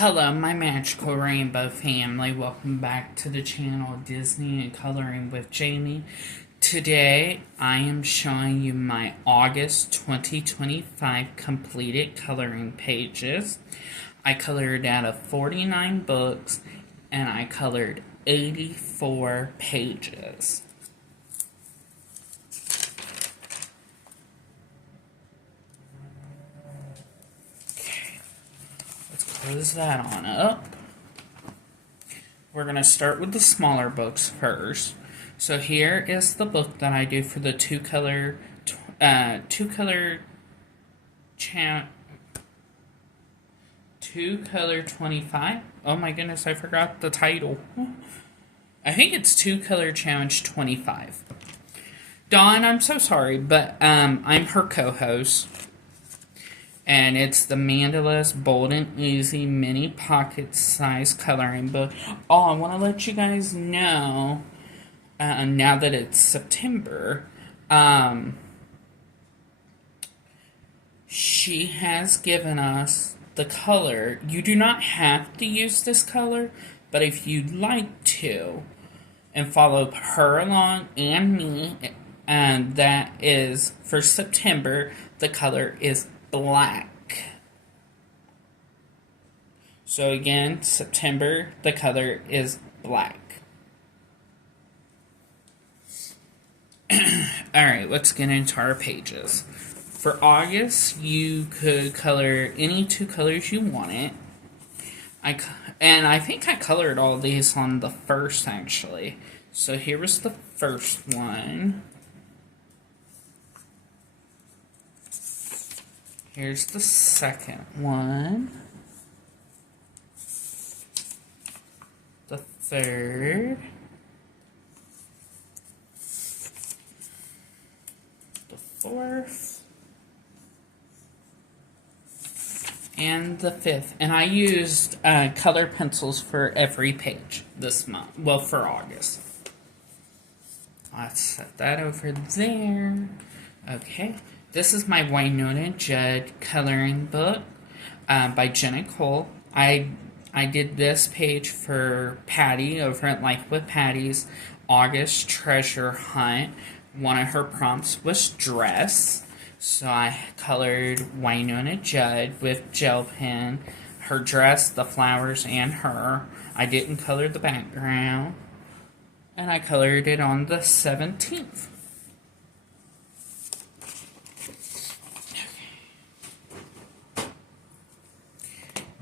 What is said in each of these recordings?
Hello, my magical rainbow family. Welcome back to the channel Disney and Coloring with Jamie. Today, I am showing you my August 2025 completed coloring pages. I colored out of 49 books, and I colored 84 pages. Close that on up. We're going to start with the smaller books first. So here is the book that I do for the two color 25. Oh my goodness, I forgot the title. I think it's 2 Color Challenge 25. Dawn, I'm so sorry, but I'm her co-host. And it's the Mandalas Bold and Easy Mini Pocket Size Coloring Book. Oh, I want to let you guys know, now that it's September, she has given us the color. You do not have to use this color, but if you'd like to, and follow her along and me, and that is for September, the color is black. So again, September, the color is black. Alright, let's get into our pages. For August, you could color any 2 colors you wanted. And I think I colored all these on the first, actually. So here was the first one. Here's the second one. The third. The fourth. And the fifth. And I used color pencils for every page this month. Well, for August. Let's set that over there. Okay. This is my Winona Judd coloring book by Jenna Cole. I did this page for Patty over at Life with Patty's August treasure hunt. One of her prompts was dress. So I colored Winona Judd with gel pen, her dress, the flowers, and her. I didn't color the background. And I colored it on the 17th.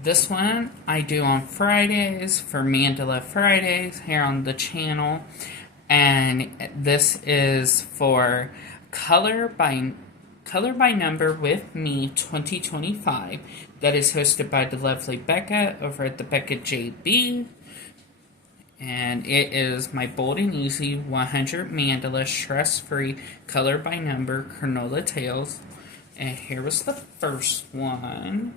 This one I do on Fridays for Mandala Fridays here on the channel. And this is for Color by Number with Me 2025. That is hosted by the lovely Becca over at the Becca JB. And it is my bold and easy 100 mandala stress-free color by number granola tales. And here was the first one.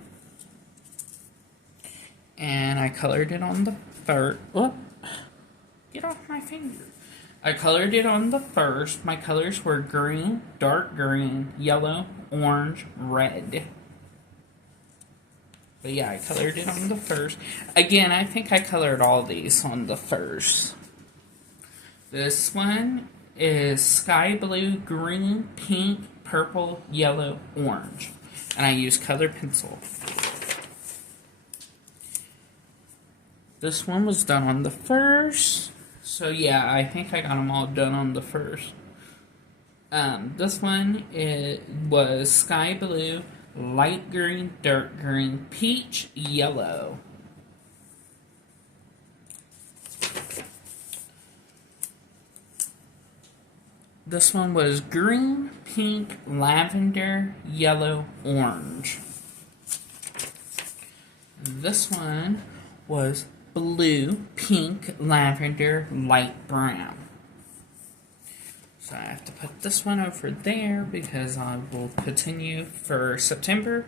And I colored it on the first. Oh, get off my finger. I colored it on the first. My colors were green, dark green, yellow, orange, red. But yeah, I colored it on the first. Again, I think I colored all these on the first. This one is sky blue, green, pink, purple, yellow, orange. And I used color pencil. This one was done on the first. So yeah, I think I got them all done on the first. This one, it was sky blue, light green, dark green, peach, yellow. This one was green, pink, lavender, yellow, orange. This one was blue, pink, lavender, light brown. So I have to put this one over there because I will continue for September.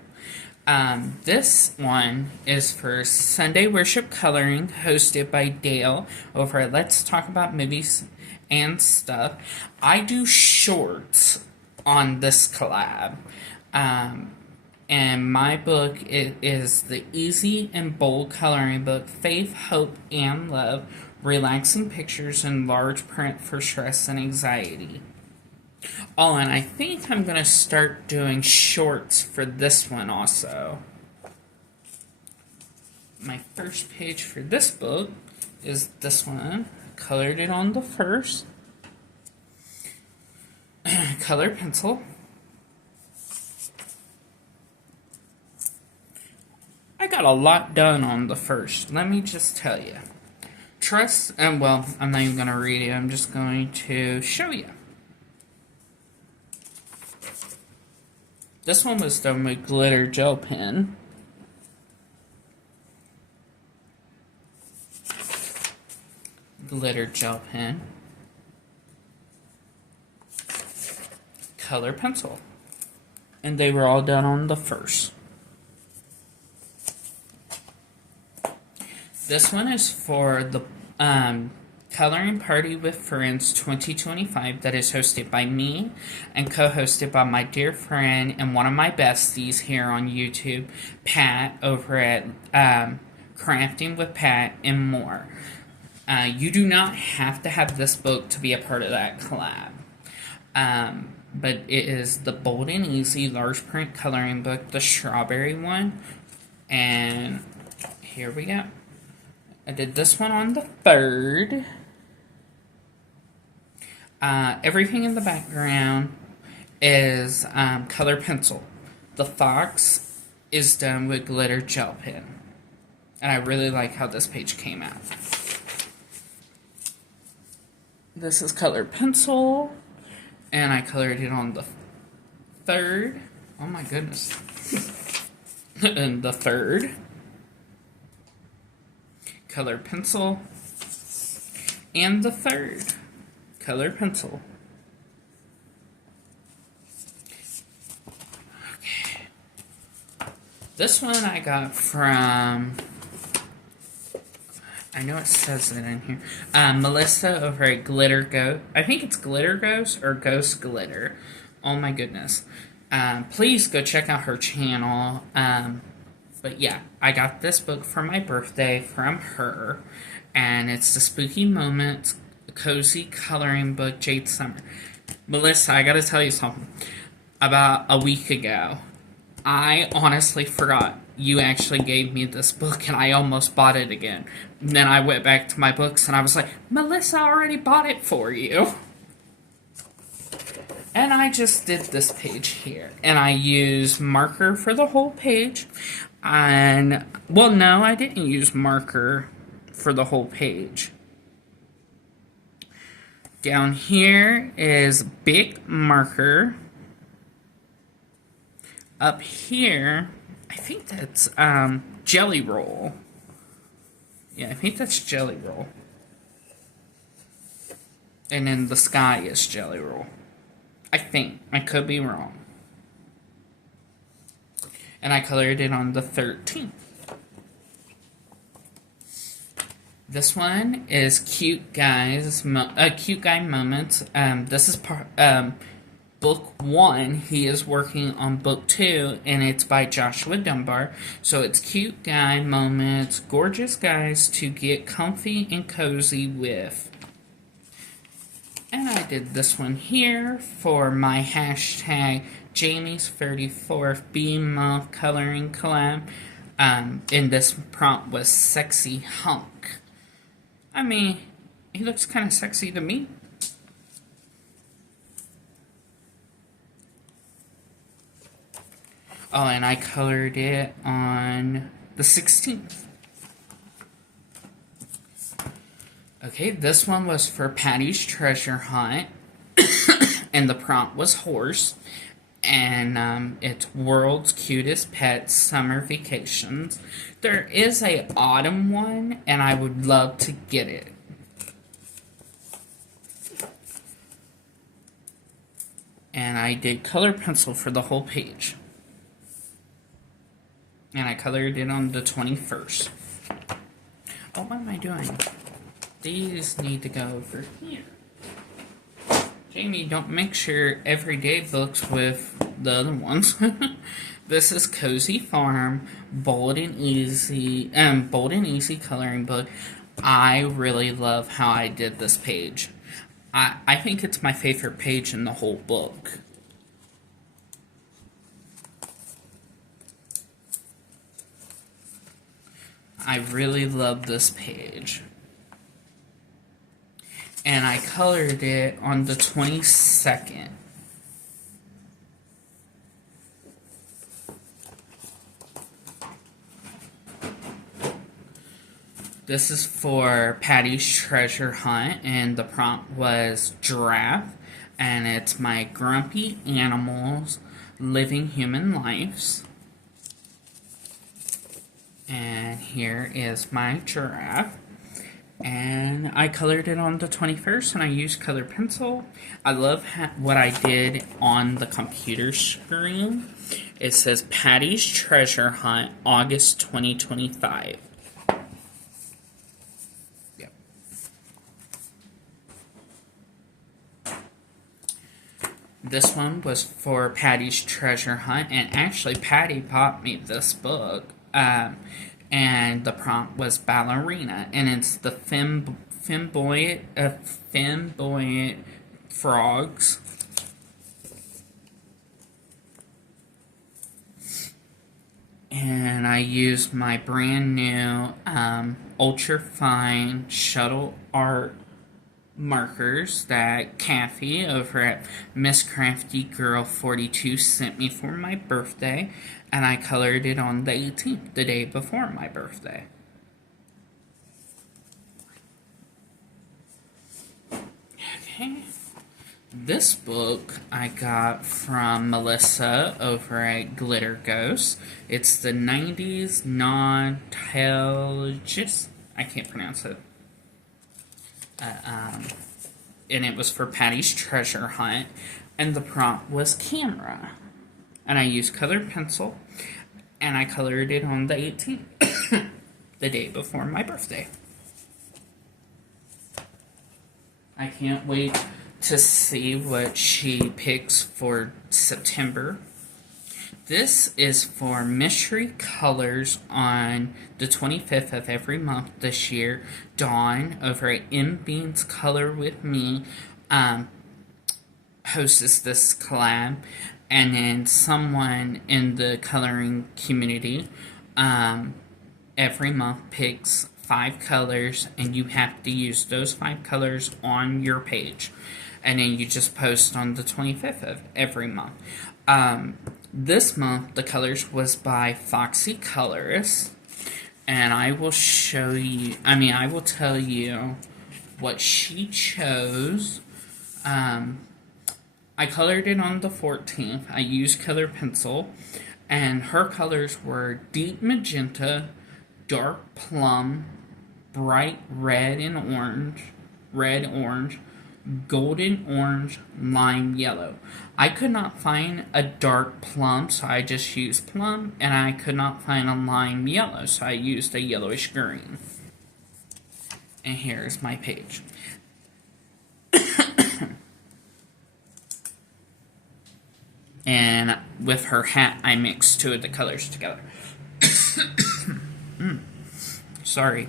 This one is for Sunday Worship Coloring, hosted by Dale over at Let's Talk About Movies and Stuff. I do shorts on this collab. And my book is the Easy and Bold Coloring Book, Faith, Hope, and Love, Relaxing Pictures in Large Print for Stress and Anxiety. Oh, and I think I'm going to start doing shorts for this one also. My first page for this book is this one. Colored it on the first. Color pencil. I got a lot done on the first, let me just tell you. Trust, and well, I'm not even going to read it, I'm just going to show you. This one was done with glitter gel pen. Glitter gel pen. Color pencil. And they were all done on the first. This one is for the Coloring Party with Friends 2025 that is hosted by me and co-hosted by my dear friend and one of my besties here on YouTube, Pat, over at Crafting with Pat and more. You do not have to have this book to be a part of that collab. But it is the Bold and Easy large print coloring book, the strawberry one. And here we go. I did this one on the 3rd. Everything in the background is color pencil. The fox is done with glitter gel pen. And I really like how this page came out. This is color pencil. And I colored it on the 3rd. Oh my goodness. And the 3rd. Color pencil. And the 3rd. Color pencil. Okay. This one I got from, I know it says it in here, Melissa over at Glitter Ghost. I think it's Glitter Ghost or Ghost Glitter. Oh my goodness. Please go check out her channel. But yeah, I got this book for my birthday from her. And it's the Spooky Moments Cozy Coloring Book, Jade Summer. Melissa, I gotta tell you something. About a week ago, I honestly forgot you actually gave me this book and I almost bought it again. And then I went back to my books and I was like, Melissa already bought it for you. And I just did this page here. And I used marker for the whole page. And, well, no, I didn't use marker for the whole page. Down here is big marker. Up here, I think that's Jelly Roll. Yeah, I think that's Jelly Roll. And then the sky is Jelly Roll. I think. I could be wrong. And I colored it on the 13th. This one is Cute Guy Moments. This is book 1. He is working on book 2, and it's by Joshua Dunbar. So it's Cute Guy Moments, gorgeous guys to get comfy and cozy with. And I did this one here for my hashtag Jamie's 34th Beam Month Coloring Collab. And this prompt was Sexy Hunk. I mean, he looks kind of sexy to me. Oh, and I colored it on the 16th. Okay, this one was for Patty's Treasure Hunt. And the prompt was horse. And it's World's Cutest Pet Summer Vacations. There is a autumn one, and I would love to get it. And I did color pencil for the whole page. And I colored it on the 21st. Oh, what am I doing? These need to go over here. Jamie, don't mix your everyday books with the other ones. This is Cozy Farm, bold and easy coloring book. I really love how I did this page. I think it's my favorite page in the whole book. I really love this page. And I colored it on the 22nd. This is for Patty's Treasure Hunt, and the prompt was giraffe, and it's my grumpy animals living human lives. And here is my giraffe. And I colored it on the 21st, and I used colored pencil. I love what I did on the computer screen. It says Patty's Treasure Hunt, August 2025. Yep. This one was for Patty's Treasure Hunt, and actually Patty bought me this book. And the prompt was ballerina, and it's the flamboyant frogs. And I used my brand new ultra fine shuttle art markers that Kathy over at Miss Crafty Girl 42 sent me for my birthday, and I colored it on the 18th, the day before my birthday. Okay. This book I got from Melissa over at Glitter Ghost. It's the 90s non-telgis. I can't pronounce it. And it was for Patty's Treasure Hunt, and the prompt was camera. And I used colored pencil, and I colored it on the 18th, the day before my birthday. I can't wait to see what she picks for September. This is for Mystery Colors on the 25th of every month this year. Dawn over at M Beans Color With Me hosts this collab. And then someone in the coloring community every month picks 5 colors, and you have to use those 5 colors on your page. And then you just post on the 25th of every month. This month, the colors was by Foxy Colorist, and I will show you, I will tell you what she chose. I colored it on the 14th. I used color pencil, and her colors were deep magenta, dark plum, bright red and orange, golden orange, lime yellow. I could not find a dark plum, so I just used plum, and I could not find a lime yellow, so I used a yellowish green. And here's my page. And with her hat, I mixed 2 of the colors together. Sorry.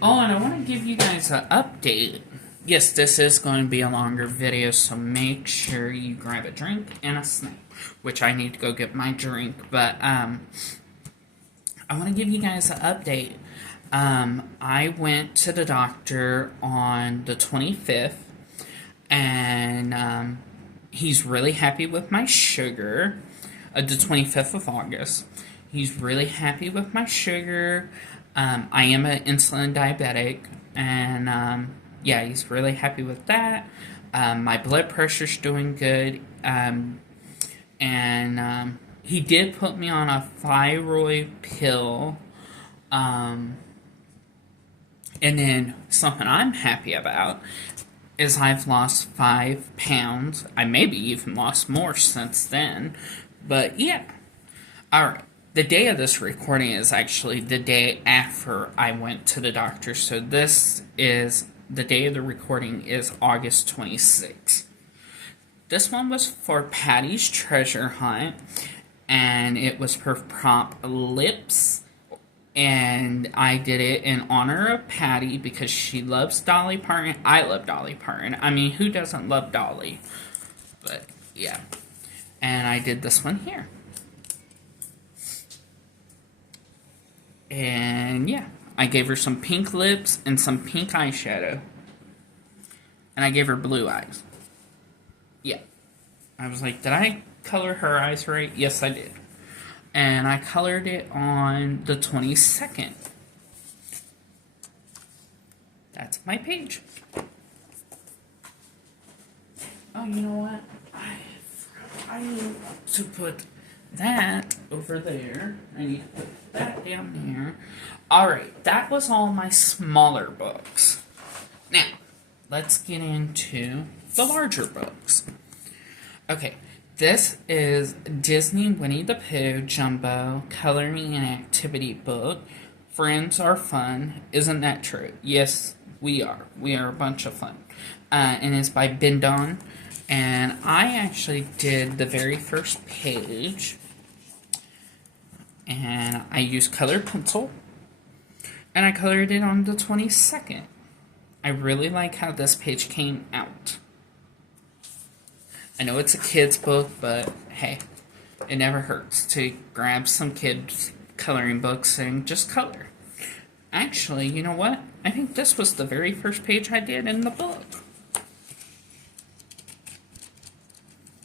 Oh, and I want to give you guys an update. Yes, this is going to be a longer video, so make sure you grab a drink and a snack, which I need to go get my drink. But I want to give you guys an update. I went to the doctor on the 25th, and he's really happy with my sugar. The 25th of August. He's really happy with my sugar. I am an insulin diabetic, and yeah, he's really happy with that. My blood pressure's doing good, and he did put me on a thyroid pill. And then something I'm happy about is I've lost 5 pounds. I maybe even lost more since then. But yeah. Alright. The day of this recording is actually the day after I went to the doctor. So this is, the day of the recording is August 26th. This one was for Patty's Treasure Hunt, and it was her prompt lips. And I did it in honor of Patty because she loves Dolly Parton. I love Dolly Parton. I mean, who doesn't love Dolly? But yeah. And I did this one here. And yeah, I gave her some pink lips and some pink eyeshadow. And I gave her blue eyes. Yeah. I was like, did I color her eyes right? Yes, I did. And I colored it on the 22nd. That's my page. Oh, you know what? I need to put that over there. I need to put that down there. Alright, that was all my smaller books. Now, let's get into the larger books. Okay, this is Disney Winnie the Pooh Jumbo Coloring and Activity Book. Friends are fun. Isn't that true? Yes, we are. We are a bunch of fun. And it's by Bindon. And I actually did the very first page. And I used colored pencil. And I colored it on the 22nd. I really like how this page came out. I know it's a kid's book, but hey, it never hurts to grab some kids' coloring books and just color. Actually, you know what? I think this was the very first page I did in the book.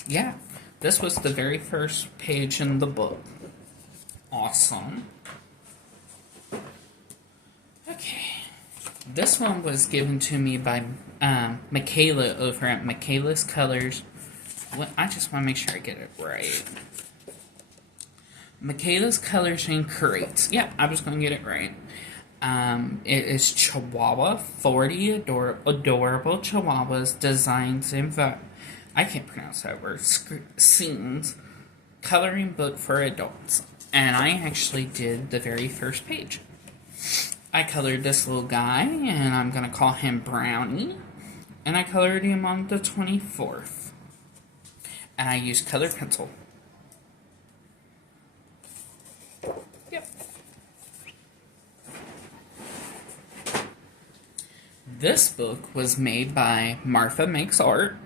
Yeah, this was the very first page in the book. Awesome. Okay. This one was given to me by Michaela over at Michaela's Colors. Well, I just want to make sure I get it right. Michaela's Colors and Crates. Yeah, I was going to get it right. It is Chihuahua, 40 adorable Chihuahuas, designs, and I can't pronounce that word. Scenes, coloring book for adults. And I actually did the very first page. I colored this little guy, and I'm going to call him Brownie. And I colored him on the 24th. And I used colored pencil. Yep. This book was made by Martha Makes Art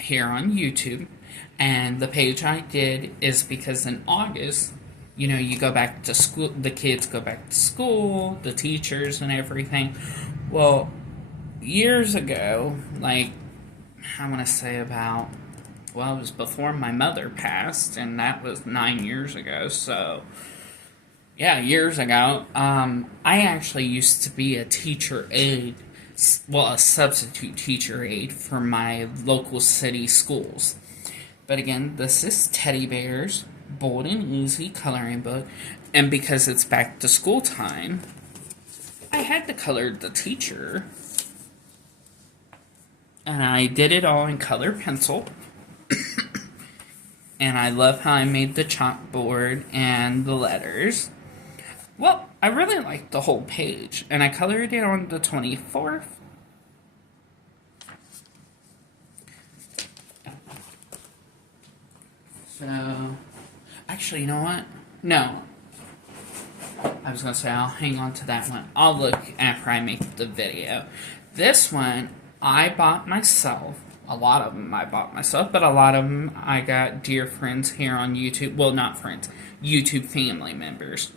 here on YouTube. And the page I did is because in August, you know, you go back to school, the kids go back to school, the teachers and everything. Well, years ago, like, I want to say about, well, it was before my mother passed, and that was 9 years ago, so, yeah, years ago, I actually used to be a teacher aide, well, a substitute teacher aide for my local city schools. But again, this is Teddy Bears, Bold and Easy coloring book, and because it's back to school time, I had to color the teacher, and I did it all in color pencil. And I love how I made the chalkboard and the letters. Well, I really liked the whole page, and I colored it on the 24th. So, actually, you know what? No. I was going to say I'll hang on to that one. I'll look after I make the video. This one, I bought myself. A lot of them I bought myself, but a lot of them I got dear friends here on YouTube. Well, not friends. YouTube family members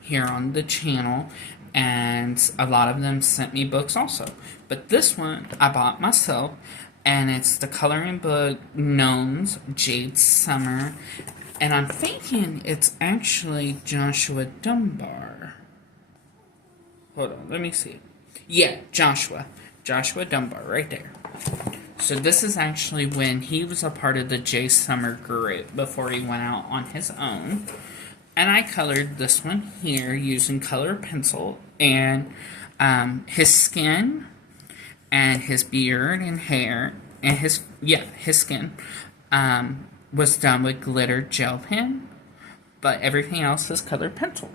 here on the channel. And a lot of them sent me books also. But this one I bought myself. And it's the coloring book Gnomes, Jade Summer. And I'm thinking it's actually Joshua Dunbar. Hold on, let me see. Yeah, Joshua Dunbar, right there. So this is actually when he was a part of the J Summer group before he went out on his own. And I colored this one here using color pencil. And his skin and his beard and hair and his skin was done with glitter gel pen, but everything else is colored pencil.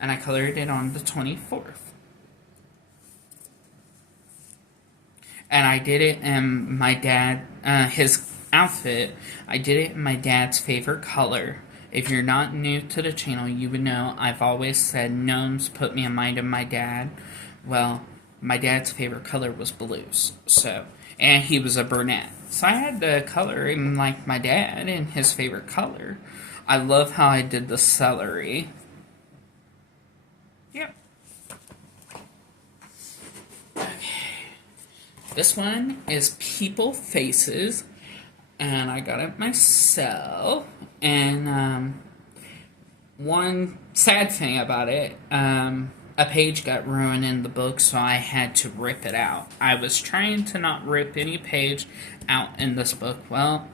And I colored it on the 24th. And I did it in my dad, his outfit. I did it in my dad's favorite color. If you're not new to the channel, you would know I've always said gnomes put me in mind of my dad. Well, my dad's favorite color was blues. So, and he was a brunette. So I had to color him like my dad in his favorite color. I love how I did the celery. Yep. Okay. This one is People Faces. And I got it myself. And one sad thing about it, a page got ruined in the book, so I had to rip it out. I was trying to not rip any page out in this book. Well,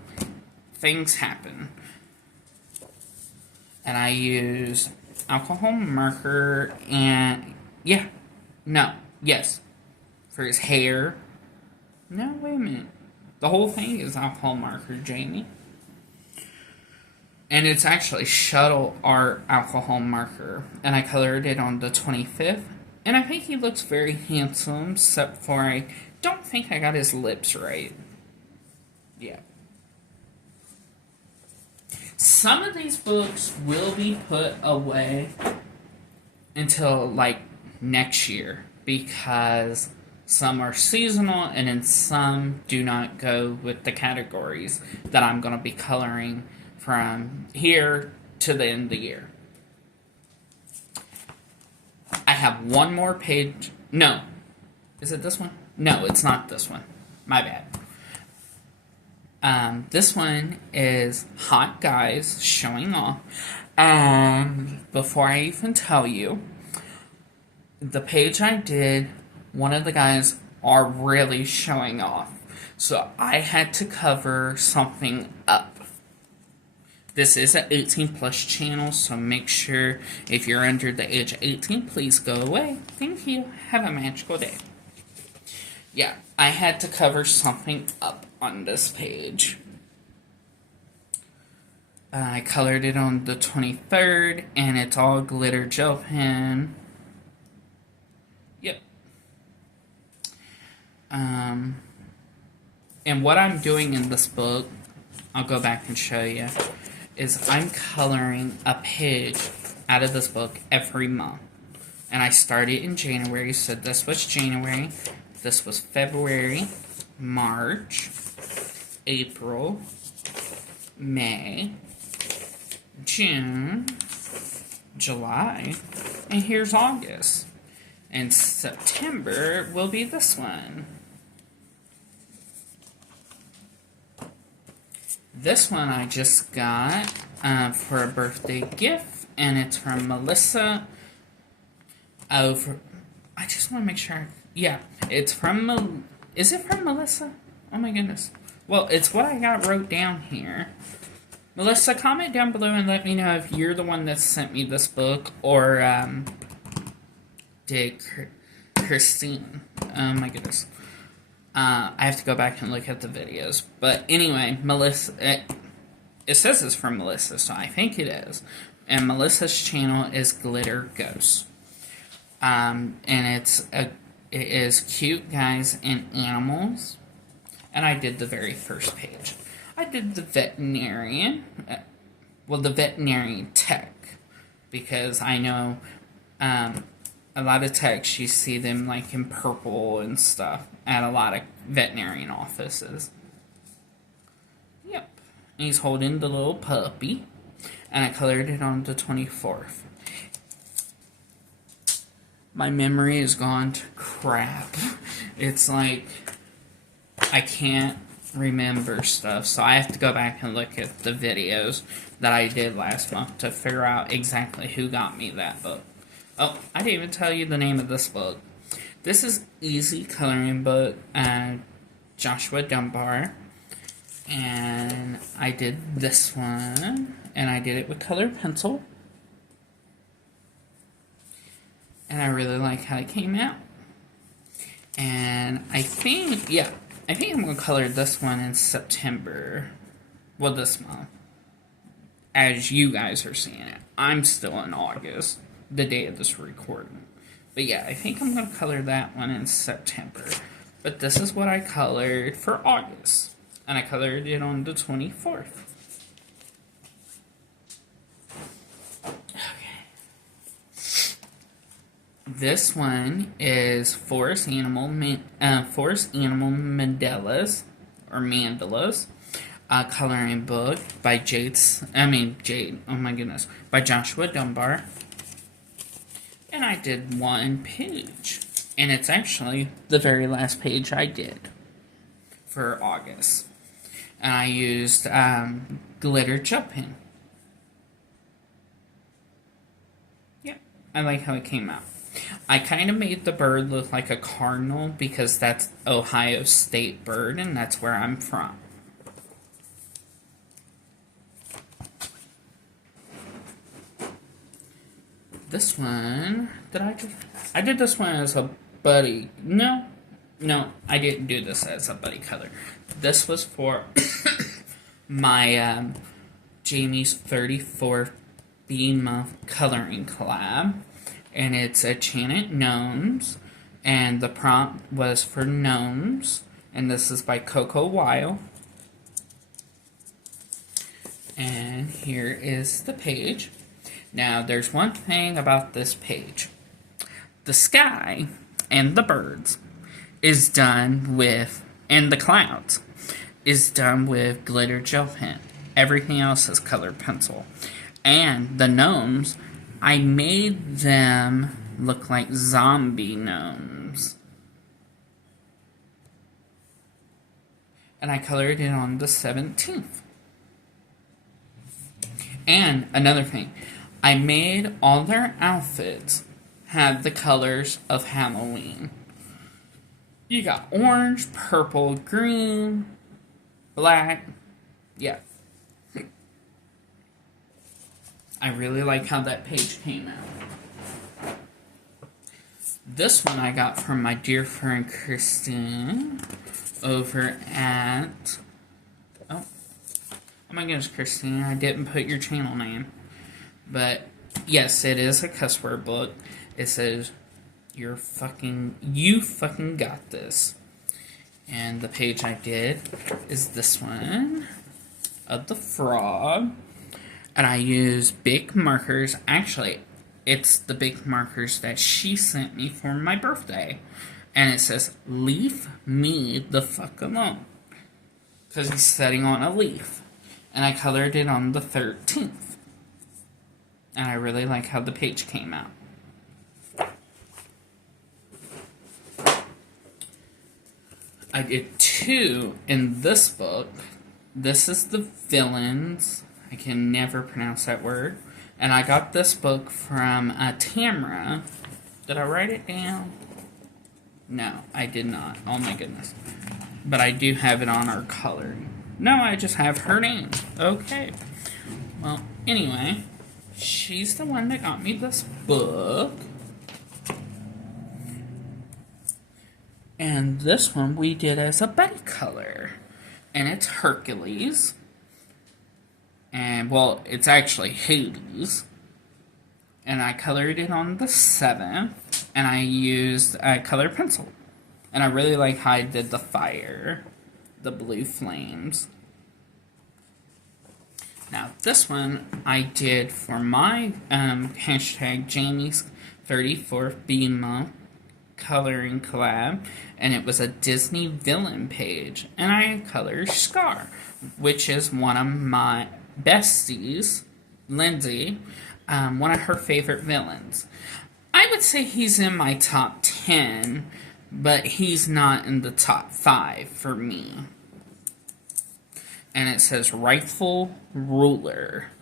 things happen. And I use alcohol marker and, yes, for his hair. No, wait a minute. The whole thing is alcohol marker, Jamie. And it's actually shuttle art alcohol marker. And I colored it on the 25th. And I think he looks very handsome, except for I don't think I got his lips right. Yeah. Some of these books will be put away until, like, next year. Because some are seasonal, and then some do not go with the categories that I'm going to be coloring from here to the end of the year. I have one more page. No. Is it this one? No, it's not this one. My bad. This one is Hot Guys Showing Off. Before I even tell you, the page I did, one of the guys are really showing off. So I had to cover something up. This is an 18 plus channel, so make sure if you're under the age of 18, please go away. Thank you. Have a magical day. Yeah, I had to cover something up on this page. I colored it on the 23rd, and it's all glitter gel pen. Yep. And what I'm doing in this book, I'll go back and show you, is I'm coloring a page out of this book every month. And I started in January, so this was January, this was February, March, April, May, June, July, and here's August. And September will be this one. This one I just got for a birthday gift, and it's from Melissa. I just want to make sure. Yeah, it's from. Is it from Melissa? Oh my goodness. Well, it's what I got wrote down here. Melissa, comment down below and let me know if you're the one that sent me this book, or did Christine. Oh my goodness. I have to go back and look at the videos. But anyway, Melissa, it says it's from Melissa, so I think it is. And Melissa's channel is Glitter Ghost. And it is cute guys and animals. And I did the very first page. I did the veterinarian, the veterinarian tech, because I know a lot of techs, you see them like in purple and stuff at a lot of veterinarian offices. Yep. And he's holding the little puppy, and I colored it on the 24th. My memory is gone to crap. It's like I can't remember stuff, so I have to go back and look at the videos that I did last month to figure out exactly who got me that book. Oh, I didn't even tell you the name of this book. This is Easy Coloring Book, Joshua Dunbar, and I did this one, and I did it with colored pencil, and I really like how it came out. And I think I'm going to color this one in September. Well, this month. As you guys are seeing it. I'm still in August, the day of this recording. But yeah, I think I'm going to color that one in September. But this is what I colored for August. And I colored it on the 24th. This one is Forest Animal Mandalas, or Mandalas, coloring book by by Joshua Dunbar. And I did one page. And it's actually the very last page I did for August. And I used glitter gel pen. Yeah, I like how it came out. I kind of made the bird look like a cardinal because that's Ohio State bird and that's where I'm from. This one, I did this one as a buddy. No, I didn't do this as a buddy color. This was for my Jamie's 34th Theme coloring collab. And it's Enchanted Gnomes, and the prompt was for gnomes, and this is by Coco Weil. And here is the page. Now, there's one thing about this page. The sky and the birds is done with, and the clouds, is done with glitter gel pen. Everything else is colored pencil. And the gnomes, I made them look like zombie gnomes. And I colored it on the 17th. And another thing, I made all their outfits have the colors of Halloween. You got orange, purple, green, black. Yeah. I really like how that page came out. This one I got from my dear friend Christine over at... Oh my goodness, Christine, I didn't put your channel name. But, yes, it is a cuss word book. It says, you fucking got this. And the page I did is this one of the frog. And I use big markers. Actually, it's the big markers that she sent me for my birthday. And it says, leave me the fuck alone. Because he's sitting on a leaf. And I colored it on the 13th. And I really like how the page came out. I did two in this book. This is the villains. I can never pronounce that word. And I got this book from Tamara. Did I write it down? No, I did not. Oh my goodness. But I do have it on our coloring. No, I just have her name. Okay. Well, anyway, she's the one that got me this book. And this one we did as a buddy color. And it's Hercules. And, well, it's actually Hades. And I colored it on the 7th. And I used a color pencil. And I really like how I did the fire. The blue flames. Now, this one I did for my hashtag Jamie's 34th BMO coloring collab. And it was a Disney villain page. And I colored Scar, which is one of my besties, Lindsay, one of her favorite villains. I would say he's in my top 10, but he's not in the top 5 for me. And it says Rightful Ruler.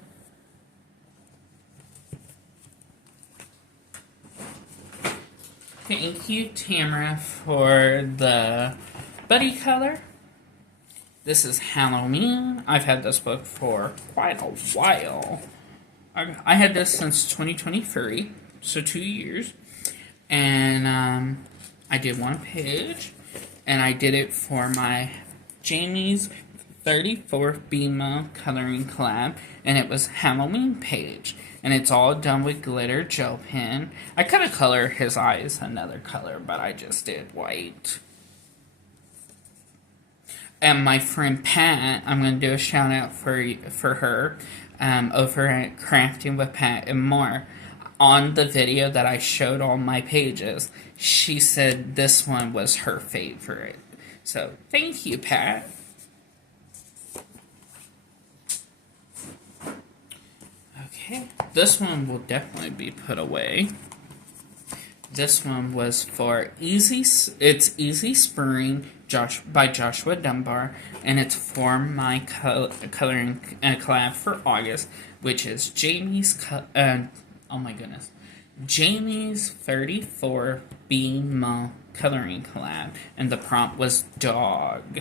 Thank you, Tamara, for the buddy color. This is Halloween. I've had this book for quite a while. I had this since 2023, so 2 years. And I did one page, and I did it for my Jamie's 34th BMO coloring collab, and it was Halloween page. And it's all done with glitter gel pen. I could have colored his eyes another color, but I just did white. And my friend Pat, I'm going to do a shout out for her over at Crafting with Pat and more. On the video that I showed on my pages, she said this one was her favorite. So thank you, Pat. Okay, this one will definitely be put away. This one was for It's Easy Spring by Joshua Dunbar, and it's for my coloring collab for August, which is oh my goodness, Jamie's 34 Beam coloring collab, and the prompt was dog.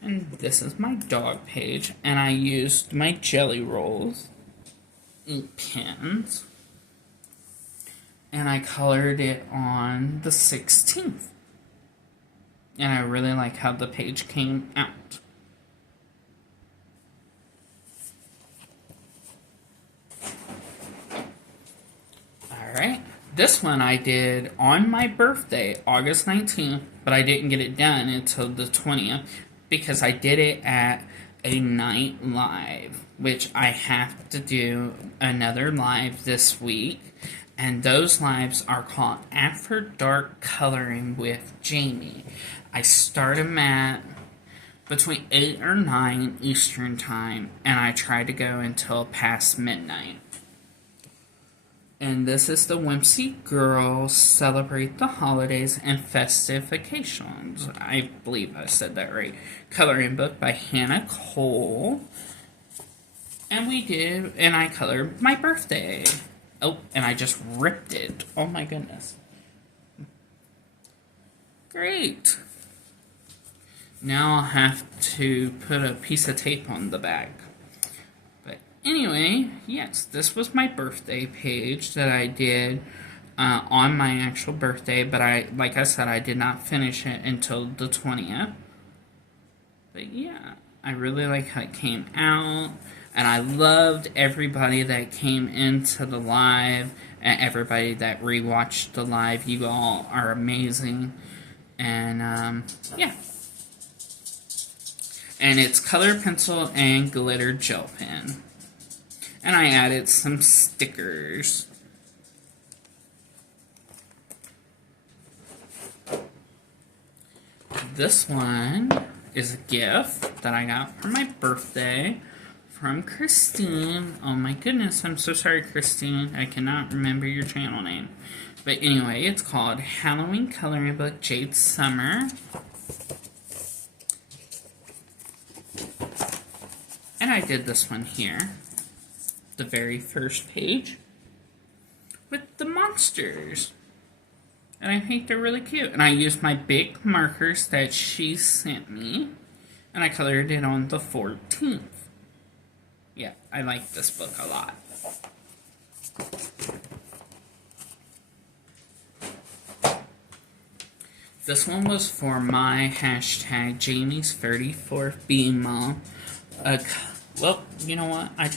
And this is my dog page, and I used my Jelly Rolls ink pens, and I colored it on the 16th. And I really like how the page came out. Alright, this one I did on my birthday, August 19th, but I didn't get it done until the 20th because I did it at a night live, which I have to do another live this week. And those lives are called After Dark Coloring with Jamie. I start them at between 8 or 9 Eastern Time, and I try to go until past midnight. And this is the Whimsy Girls Celebrate the Holidays and Festive Occasions. I believe I said that right. Coloring book by Hannah Cole. And I colored my birthday. Oh, and I just ripped it. Oh my goodness. Great. Now I'll have to put a piece of tape on the back. But anyway, yes, this was my birthday page that I did on my actual birthday. But like I said, I did not finish it until the 20th. But yeah, I really like how it came out. And I loved everybody that came into the live and everybody that rewatched the live. You all are amazing. And, yeah. And it's color pencil and glitter gel pen. And I added some stickers. This one is a gift that I got for my birthday. From Christine. Oh my goodness, I'm so sorry, Christine. I cannot remember your channel name. But anyway, it's called Halloween Coloring Book Jade Summer. And I did this one here. The very first page. With the monsters. And I think they're really cute. And I used my big markers that she sent me. And I colored it on the 14th. Yeah, I like this book a lot. This one was for my hashtag Jamie's 34th Beam Mom. Well, you know what? I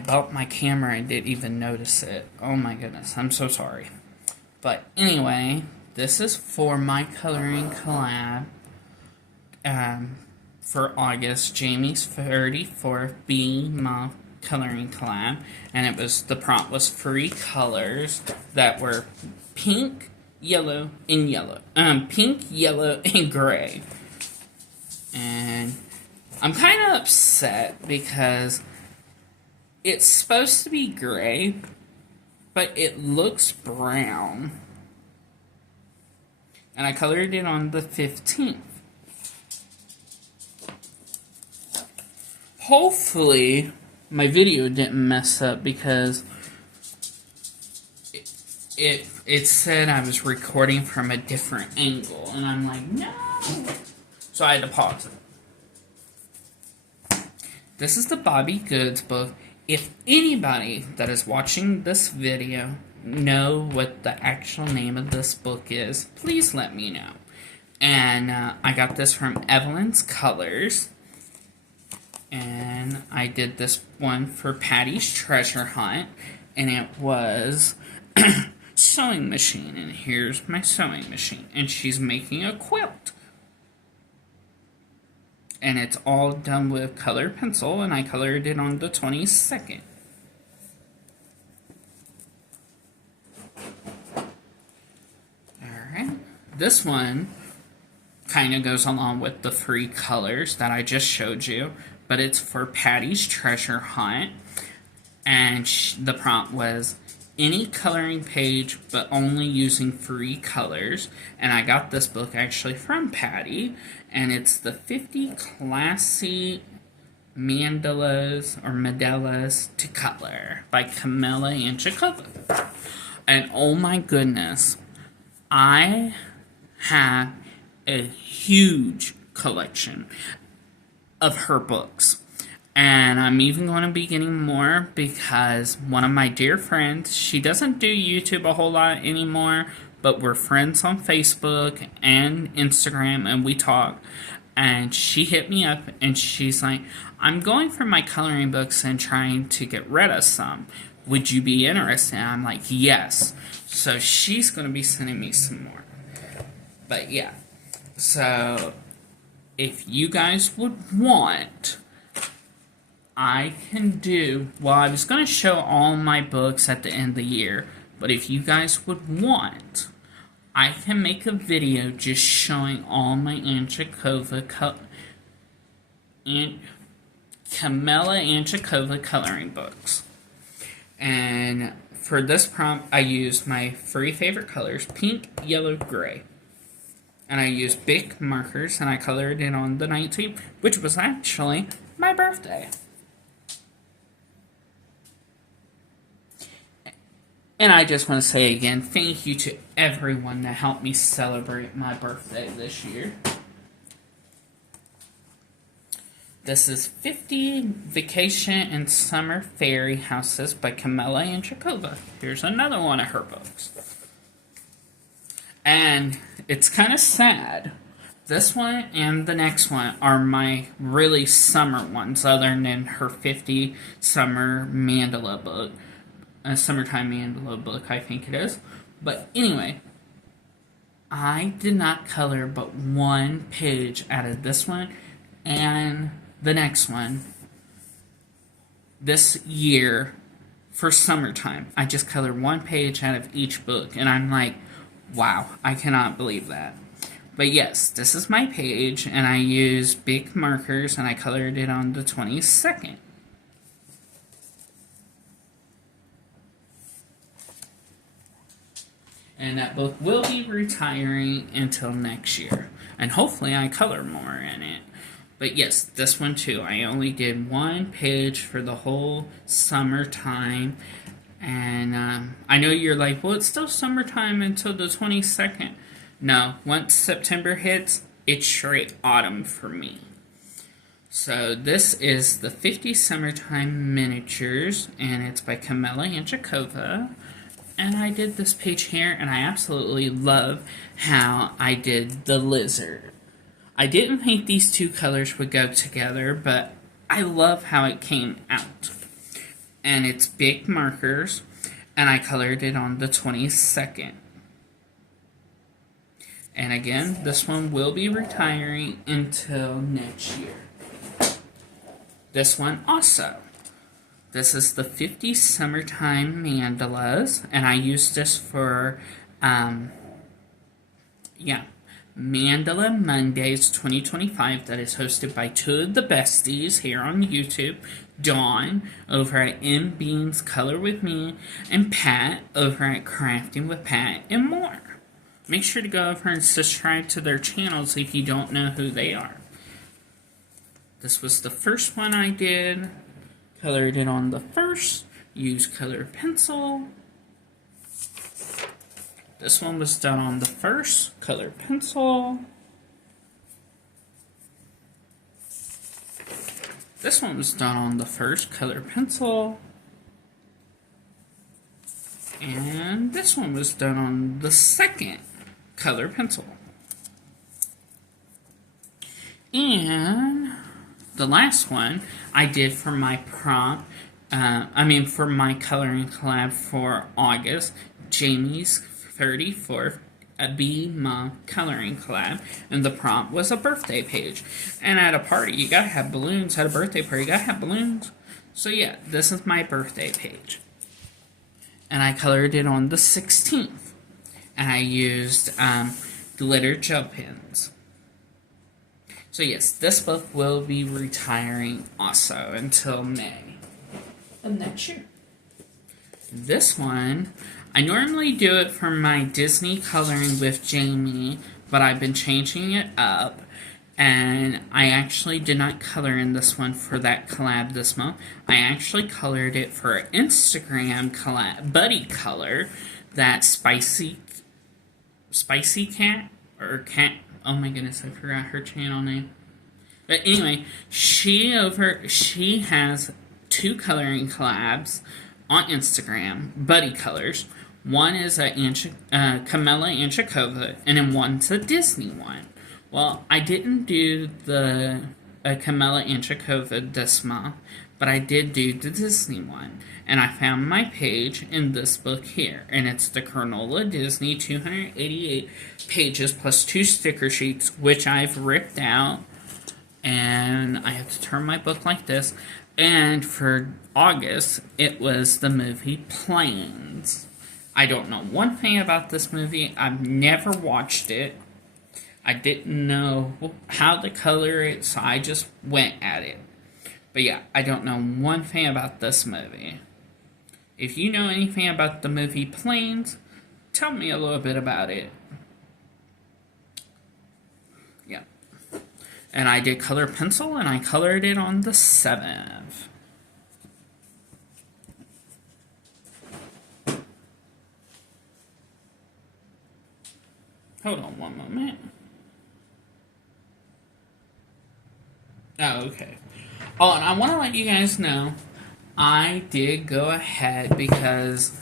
bought my camera and didn't even notice it. Oh my goodness, I'm so sorry. But anyway, this is for my coloring collab. For August, Jamie's 34th Beam coloring collab, and the prompt was 3 colors that were pink, yellow, and pink, yellow, and gray. And I'm kind of upset because it's supposed to be gray, but it looks brown. And I colored it on the 15th. Hopefully, my video didn't mess up because it said I was recording from a different angle, and I'm like, no! So I had to pause it. This is the Bobby Goods book. If anybody that is watching this video know what the actual name of this book is, please let me know. And I got this from Evelyn's Colors. And I did this one for Patty's Treasure Hunt, and it was sewing machine, and here's my sewing machine, and she's making a quilt. and it's all done with color pencil, and I colored it on the 22nd. Alright, this one kind of goes along with the free colors that I just showed you, but it's for Patty's Treasure Hunt, and the prompt was any coloring page but only using free colors. And I got this book actually from Patty, and it's the 50 Classy Mandalas to Color by Camilla Anchikova. And oh my goodness, I have a huge collection of her books. And I'm even going to be getting more because one of my dear friends, she doesn't do YouTube a whole lot anymore, but we're friends on Facebook and Instagram, and we talk. And she hit me up and she's like, I'm going for my coloring books and trying to get rid of some. Would you be interested? And I'm like, yes. So she's going to be sending me some more. But yeah. So if you guys would want, I can do, well, I was going to show all my books at the end of the year, but if you guys would want, I can make a video just showing all my Camilla Anchikova coloring books. And for this prompt, I used my three favorite colors, pink, yellow, gray. And I used big markers, and I colored it on the 19th, which was actually my birthday. And I just want to say again, thank you to everyone that helped me celebrate my birthday this year. This is 50 Vacation and Summer Fairy Houses by Camilla Anchikova. Here's another one of her books. And it's kind of sad. This one and the next one are my really summer ones, other than her 50 Summer Mandala book. A Summertime Mandala book, I think it is. But anyway, I did not color but one page out of this one and the next one this year for summertime. I just colored one page out of each book, and I'm like, wow, I cannot believe that. But yes, this is my page, and I used big markers, and I colored it on the 22nd. And that book will be retiring until next year. And hopefully I color more in it. But yes, this one too. I only did one page for the whole summertime. And I know you're like, well, it's still summertime until the 22nd. No, once September hits, it's straight autumn for me. So this is the 50 Summertime Miniatures, and it's by Camilla Anchikova. And I did this page here, and I absolutely love how I did the lizard. I didn't think these two colors would go together, but I love how it came out. And it's big markers, and I colored it on the 22nd. And again, this one will be retiring until next year. This one also. This is the 50 Summertime Mandalas, and I used this for, Mandala Mondays 2025 that is hosted by two of the besties here on YouTube, Dawn over at M Beans Color With Me, and Pat over at Crafting with Pat and more. Make sure to go over and subscribe to their channels if you don't know who they are. This was the first one I did. Colored it on the first, used colored pencil. This one was done on the first, colored pencil. This one was done on the first, colored pencil. And this one was done on the second, colored pencil. And the last one I did for my prompt, for my coloring collab for August, Jamie's 34th be my coloring collab, and the prompt was a birthday page. And at a party, you gotta have balloons. At a birthday party, you gotta have balloons. So yeah, this is my birthday page. And I colored it on the 16th. And I used glitter gel pens. So yes, this book will be retiring also until May of next year. This one, I normally do it for my Disney coloring with Jamie, but I've been changing it up. And I actually did not color in this one for that collab this month. I actually colored it for an Instagram collab, buddy color, that spicy cat, or cat, oh my goodness, I forgot her channel name. But anyway, she has 2 coloring collabs on Instagram, buddy colors. One is a Camilla Anchikova, and then one's a Disney one. Well, I didn't do the Camilla Anchikova this month, but I did do the Disney one. And I found my page in this book here, and it's the Cronulla Disney 288 pages plus 2 sticker sheets, which I've ripped out, and I have to turn my book like this. And for August, it was the movie Planes. I don't know one thing about this movie. I've never watched it. I didn't know how to color it, so I just went at it. But yeah, I don't know one thing about this movie. If you know anything about the movie Planes, tell me a little bit about it. Yeah. And I did color pencil, and I colored it on the 7th. Hold on one moment. Oh, okay. Oh, and I want to let you guys know, I did go ahead because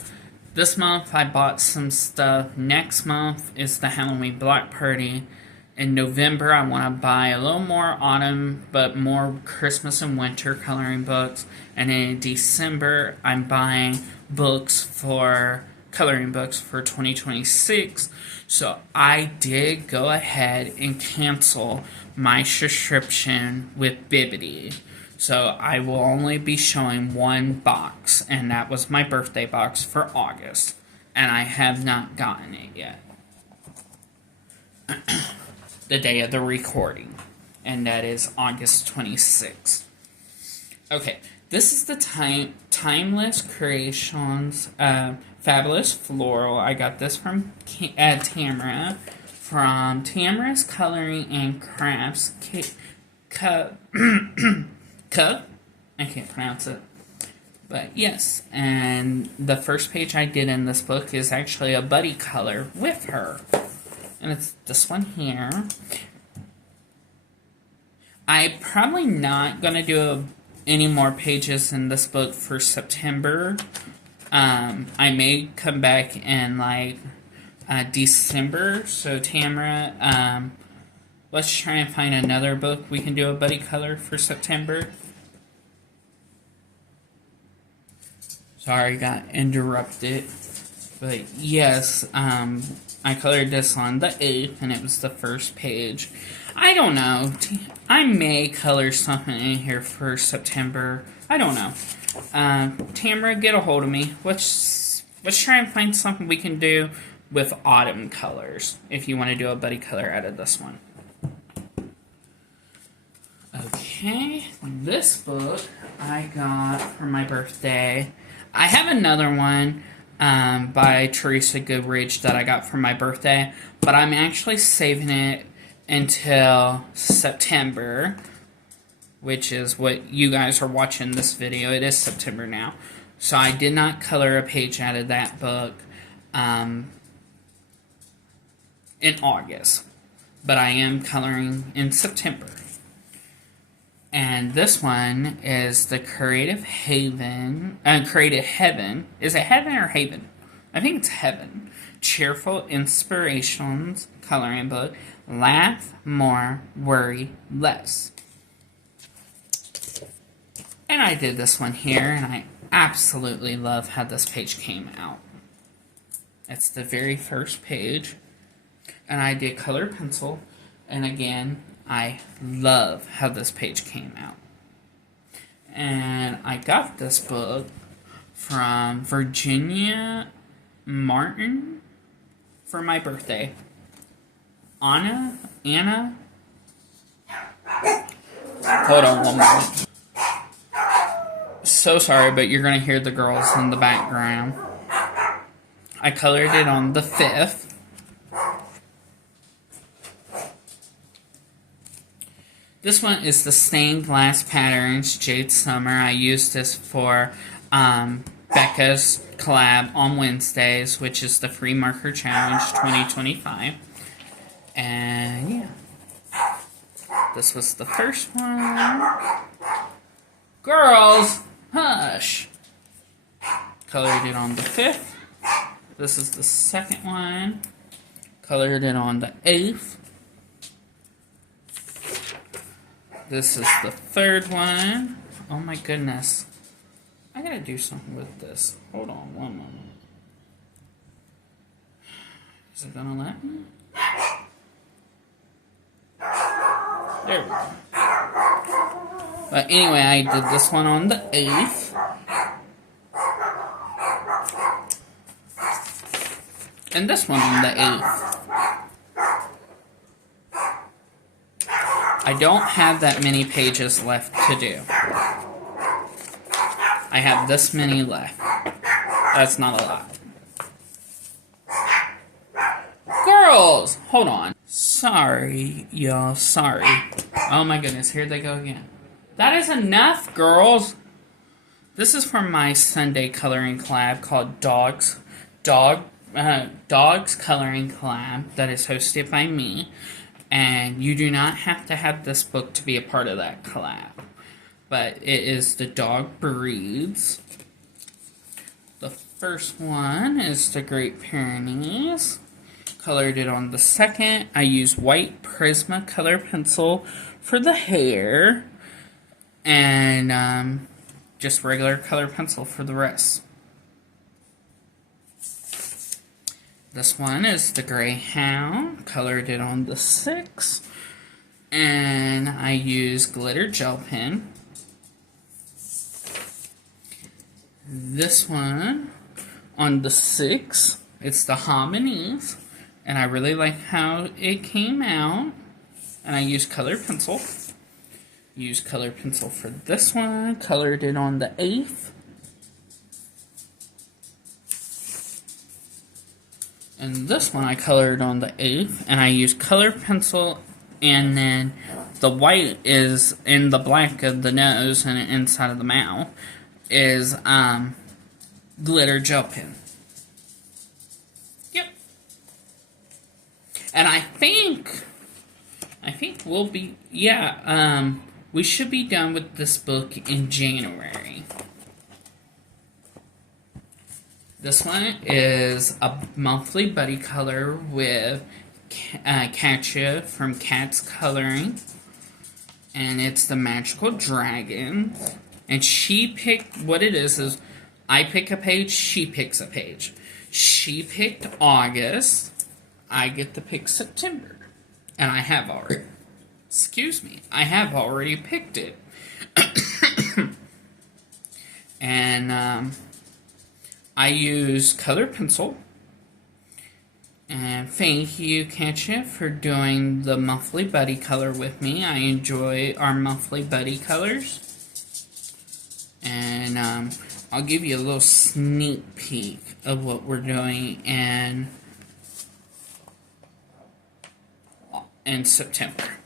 this month I bought some stuff. Next month is the Halloween block party. In November, I want to buy a little more autumn, but more Christmas and winter coloring books. And in December, I'm buying coloring books for 2026. So I did go ahead and cancel my subscription with Bibbidi. So I will only be showing one box, and that was my birthday box for August. And I have not gotten it yet. The day of the recording, and that is August 26th. Okay, this is the Timeless Creations Fabulous Floral. I got this from Tamara, from Tamara's Coloring and Crafts Cup. I can't pronounce it. But yes, and the first page I did in this book is actually a buddy color with her. And it's this one here. I'm probably not going to do any more pages in this book for September. I may come back in like December. So Tamara, let's try and find another book we can do a buddy color for September. Sorry, got interrupted. But yes, I colored this on the 8th, and it was the first page. I don't know. I may color something in here for September. I don't know. Tamara, get a hold of me. Let's try and find something we can do with autumn colors, if you want to do a buddy color out of this one. Okay, this book I got for my birthday. I have another one by Teresa Goodrich that I got for my birthday, but I'm actually saving it until September, which is what you guys are watching this video. It is September now. So I did not color a page out of that book in August, but I am coloring in September. And this one is the Creative Heaven. Is it Heaven or Haven? I think it's Heaven. Cheerful Inspirations coloring book. Laugh more, worry less. And I did this one here, and I absolutely love how this page came out. It's the very first page. and I did color pencil. And again, I love how this page came out. And I got this book from Virginia Martin for my birthday. Anna? Hold on one moment. So sorry, but you're going to hear the girls in the background. I colored it on the 5th. This one is the Stained Glass Patterns Jade Summer. I used this for Becca's collab on Wednesdays, which is the Free Marker Challenge 2025. And yeah, this was the first one. Girls, hush. Colored it on the 5th. This is the second one. Colored it on the 8th. This is the third one. Oh my goodness. I gotta do something with this. Hold on one moment. Is it gonna let me? There we go. But anyway, I did this one on the 8th. And this one on the 8th. I don't have that many pages left to do. I have this many left. That's not a lot. Girls! Hold on. Sorry, y'all. Sorry. Oh my goodness, here they go again. That is enough, girls! This is from my Sunday coloring collab called Dogs Coloring Collab that is hosted by me. And you do not have to have this book to be a part of that collab. But it is the dog breeds. The first one is the Great Pyrenees. Colored it on the 2nd. I used white Prisma color pencil for the hair. And just regular color pencil for the rest. This one is the Greyhound. Colored it on the 6th. And I use glitter gel pen. This one on the 6th. It's the Hominies. And I really like how it came out. And I use color pencil. Use color pencil for this one. Colored it on the 8th. And this one I colored on the 8th, and I used color pencil, and then the white is in the black of the nose and inside of the mouth is glitter gel pen. Yep. And I think we'll be, we should be done with this book in January. This one is a monthly buddy color with Katya from Cat's Coloring. And it's the Magical Dragon. And she picked, what it is I pick a page, she picks a page. She picked August. I get to pick September. And I have already, I have already picked it. And, I use color pencil, and thank you, Katya, for doing the monthly buddy color with me. I enjoy our monthly buddy colors, and I'll give you a little sneak peek of what we're doing in September.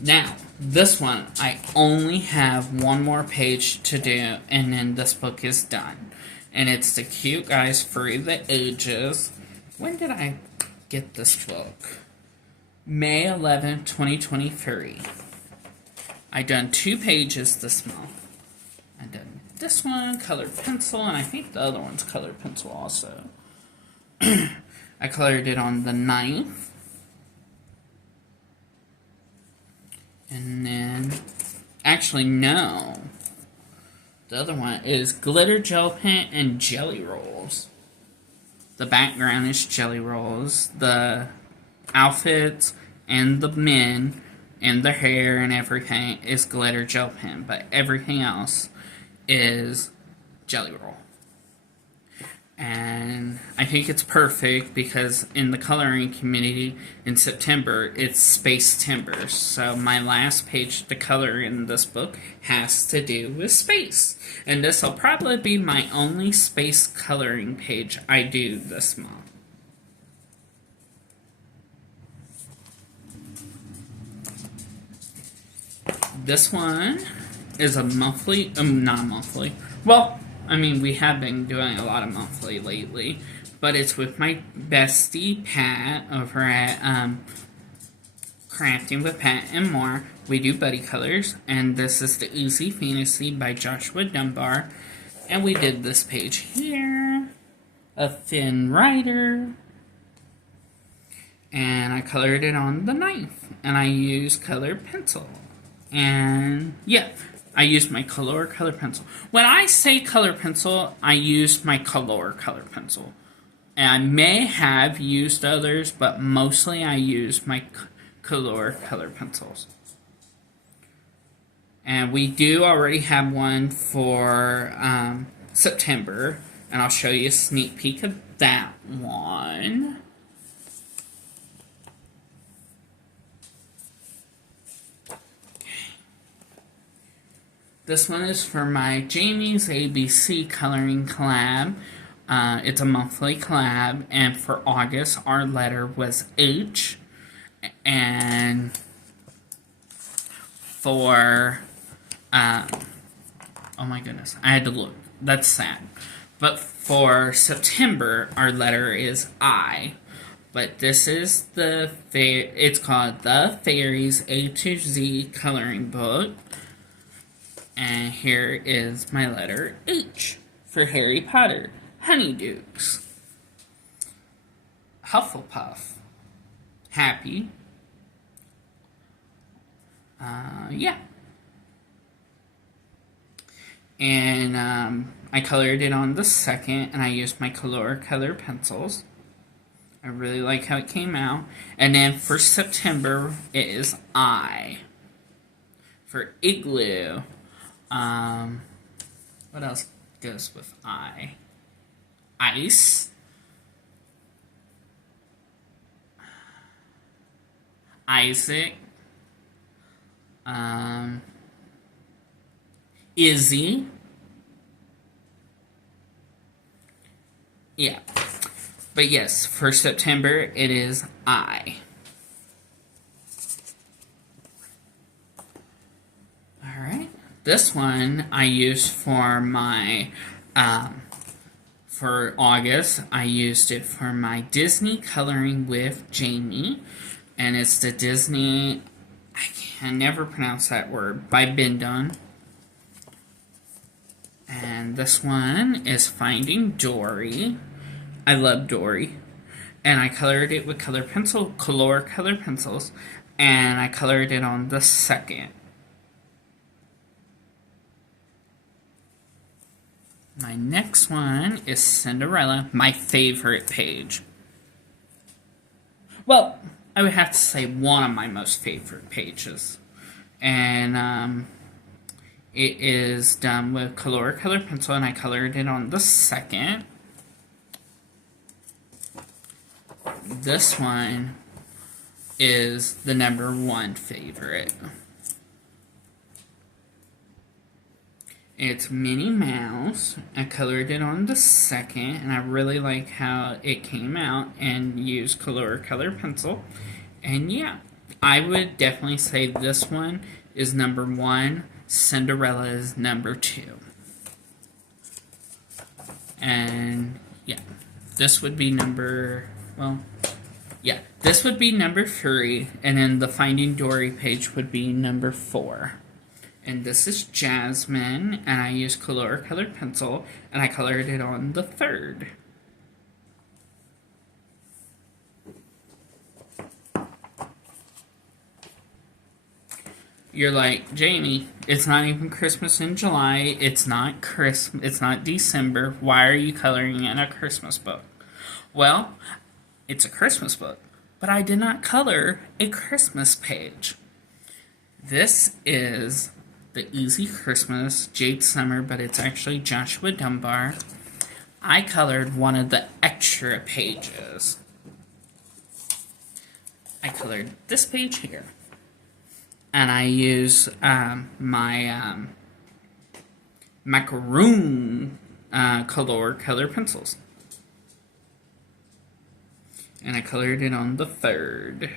Now, this one, I only have one more page to do, and then this book is done. And it's The Cute Guys Free the Ages. When did I get this book? May 11th, 2023. I done 2 pages this month. I done this one, colored pencil, and I think the other one's colored pencil also. I colored it on the 9th. And then, actually, no. The other one is glitter gel pen and jelly rolls. The background is jelly rolls. The outfits and the men and the hair and everything is glitter gel pen, but everything else is jelly roll. And I think it's perfect because in the coloring community in September, it's Space Timbers. So my last page to color in this book has to do with space. And this will probably be my only space coloring page I do this month. This one is a monthly, not monthly, well, I mean, we have been doing a lot of monthly lately, but it's with my bestie, Pat, over at Crafting with Pat and More. We do buddy colors, and this is the Easy Fantasy by Joshua Dunbar, and we did this page here, a thin rider, and I colored it on the knife, and I used colored pencil, and yeah. I used my color pencil. When I say color pencil, I used my color pencil. And I may have used others, but mostly I used my color pencils. And we do already have one for September, and I'll show you a sneak peek of that one. This one is for my Jamie's ABC Coloring Collab. It's a monthly collab, and for August, our letter was H. And for, oh my goodness, I had to look. That's sad. But for September, our letter is I. But this is it's called The Fairies A to Z Coloring Book. And here is my letter H for Harry Potter, Honeydukes, Hufflepuff, Happy, yeah. And I colored it on the second, and I used my color pencils. I really like how it came out. And then for September, it is I. For Igloo. What else goes with I? Ice. Isaac. Izzy. Yeah. But yes, for September, it is I. Alright. This one I used for my, for August, I used it for my Disney Coloring with Jamie, and it's the Disney, I can never pronounce that word, by Bindon. And this one is Finding Dory. I love Dory. And I colored it with color pencils, and I colored it on the second. My next one is Cinderella, my favorite page. Well, I would have to say one of my most favorite pages. And it is done with color pencil, and I colored it on the second. This one is the #1 favorite. It's Minnie Mouse. I colored it on the second, and I really like how it came out and used color pencil. And yeah, I would definitely say this one is #1. Cinderella is #2. And yeah, this would be this would be #3, and then the Finding Dory page would be #4. And this is Jasmine, and I used color pencil, and I colored it on the third. You're like, Jamie, it's not even Christmas in July. It's not Christmas. It's not December. Why are you coloring in a Christmas book? Well, it's a Christmas book, but I did not color a Christmas page. This is the Easy Christmas Jade Summer, but it's actually Joshua Dunbar. I colored one of the extra pages. I colored this page here. And I use my macaroon color pencils. And I colored it on the 3rd.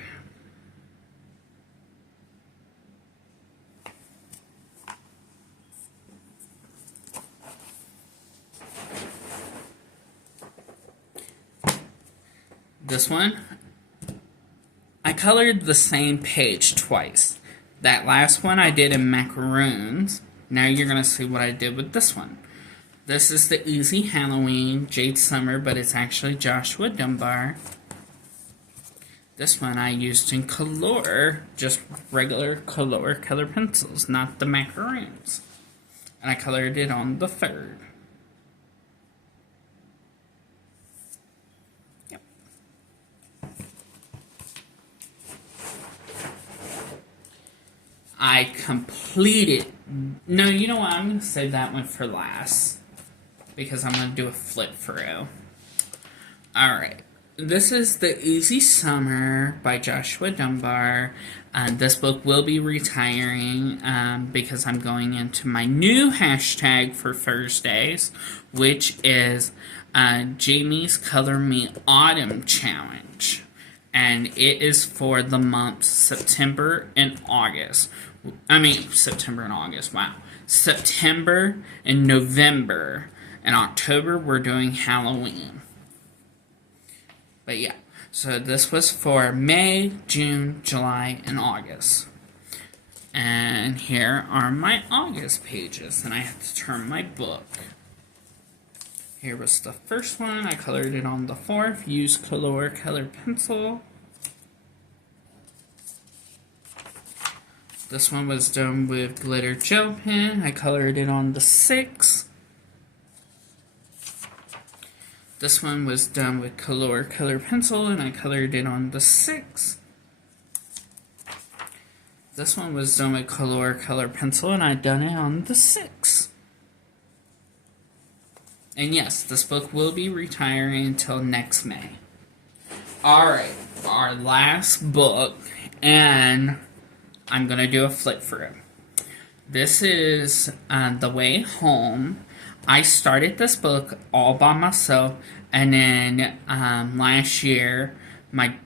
This one, I colored the same page twice. That last one I did in macaroons. Now you're going to see what I did with this one. This is the Easy Halloween Jade Summer, but it's actually Joshua Dunbar. This one I used in color, just regular color pencils, not the macaroons. And I colored it on the 3rd. Yep. I completed... No, you know what? I'm going to save that one for last. Because I'm going to do a flip through. Alright. This is The Easy Summer by Joshua Dunbar. This book will be retiring because I'm going into my new hashtag for Thursdays, which is Jamie's Color Me Autumn Challenge. And it is for the months September and August. September and August, wow. September and November. And October, we're doing Halloween. But yeah, so this was for May, June, July, and August. And here are my August pages. And I have to turn my book. Here was the first one. I colored it on the 4th. Used color pencil. This one was done with glitter gel pen. I colored it on the 6th. This one was done with color pencil, and I colored it on the 6th. This one was done with color pencil, and I done it on the 6th. And yes, this book will be retiring until next May. Alright, our last book, and I'm going to do a flip through. This is The Way Home. I started this book all by myself, and then last year, my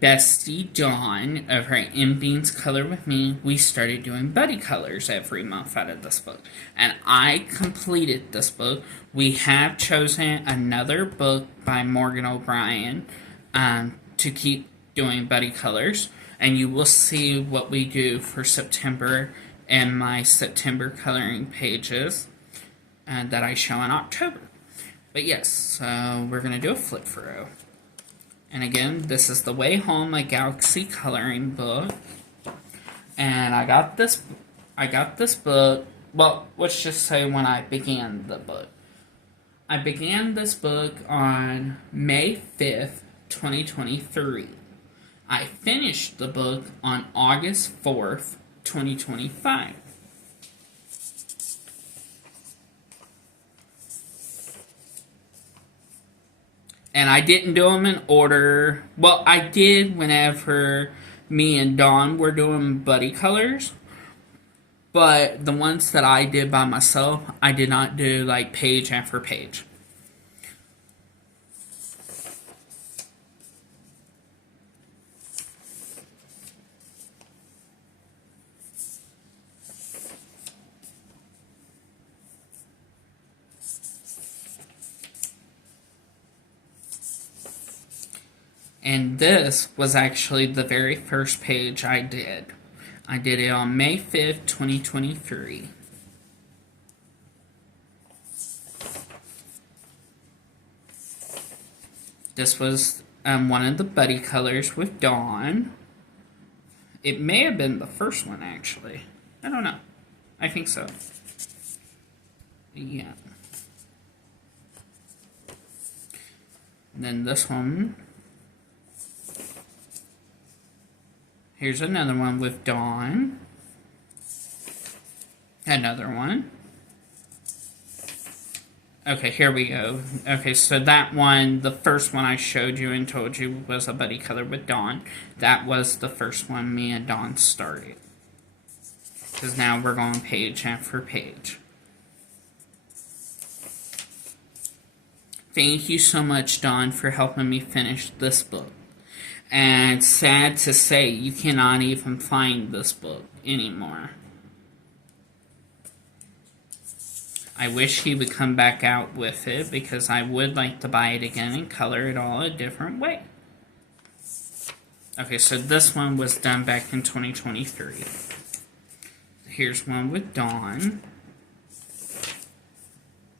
bestie Dawn over at M Beans Color With Me, we started doing buddy colors every month out of this book. And I completed this book. We have chosen another book by Morgan O'Brien to keep doing buddy colors, and you will see what we do for September and my September coloring pages that I show in October. But yes, so we're going to do a flip through. And again, this is The Way Home, a Galaxy coloring book. And I got this book, well, let's just say when I began the book. I began this book on May 5th, 2023. I finished the book on August 4th, 2025. And I didn't do them in order. Well, I did whenever me and Dawn were doing buddy colors. But the ones that I did by myself, I did not do like page after page. And this was actually the very first page I did. I did it on May 5th, 2023. This was one of the buddy colors with Dawn. It may have been the first one, actually. I don't know. I think so. Yeah. And then this one. Here's another one with Dawn. Another one. Okay, here we go. Okay, so that one, the first one I showed you and told you was a buddy color with Dawn. That was the first one me and Dawn started. Because now we're going page after page. Thank you so much, Dawn, for helping me finish this book. And sad to say, you cannot even find this book anymore. I wish he would come back out with it, because I would like to buy it again and color it all a different way. Okay, so this one was done back in 2023. Here's one with Dawn.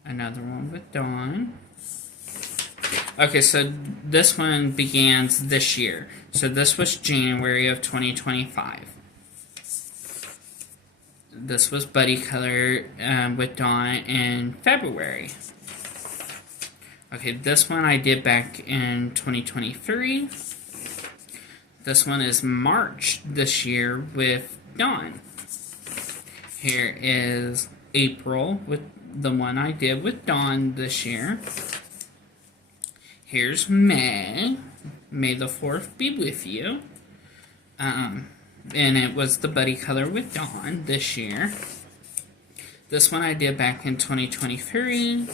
Another one with Dawn. Okay, so this one begins this year. So this was January of 2025. This was Buddy Color with Dawn in February. Okay, this one I did back in 2023. This one is March this year with Dawn. Here is April with the one I did with Dawn this year. Here's May. May the 4th be with you. And it was the Buddy Color with Dawn this year. This one I did back in 2023.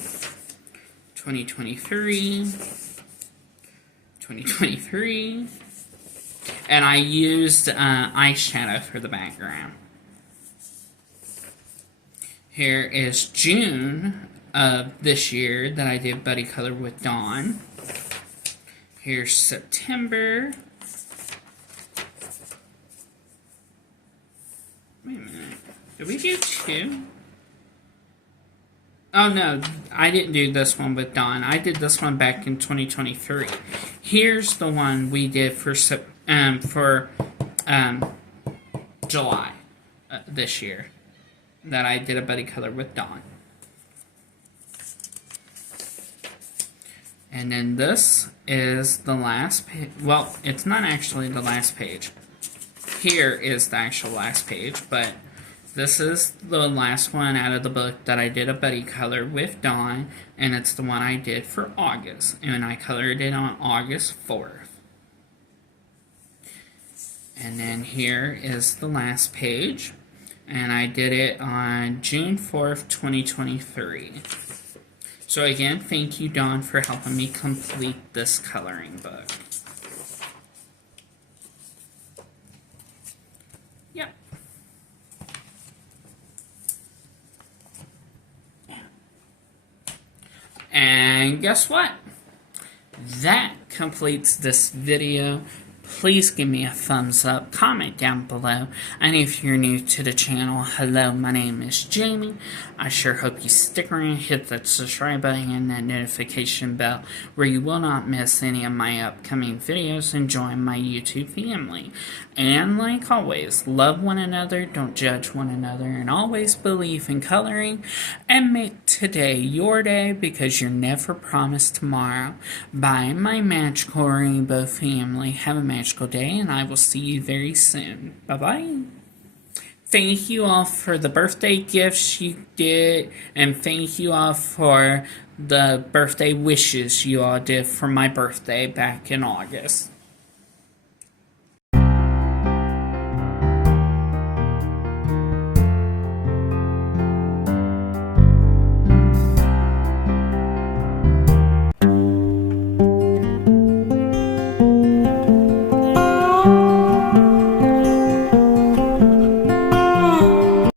2023. And I used eyeshadow for the background. Here is June of this year that I did Buddy Color with Dawn. Here's September. Wait a minute. Did we do 2? Oh no, I didn't do this one with Dawn. I did this one back in 2023. Here's the one we did for July this year that I did a Buddy Color with Dawn. And then this is the last page. Well, it's not actually the last page. Here is the actual last page, but this is the last one out of the book that I did a Buddy Color with Dawn, and it's the one I did for August, and I colored it on August 4th. And then here is the last page, and I did it on June 4th, 2023. So again, thank you, Dawn, for helping me complete this coloring book. Yep. And guess what? That completes this video. Please give me a thumbs up, comment down below, and if you're new to the channel, hello, my name is Jamie. I sure hope you stick around, hit that subscribe button and that notification bell where you will not miss any of my upcoming videos, and join my YouTube family. And like always, love one another, don't judge one another, and always believe in coloring, and make today your day, because you're never promised tomorrow. Bye, my magical rainbow family. Have a magical day, and I will see you very soon. Bye-bye. Thank you all for the birthday gifts you did, and thank you all for the birthday wishes you all did for my birthday back in August.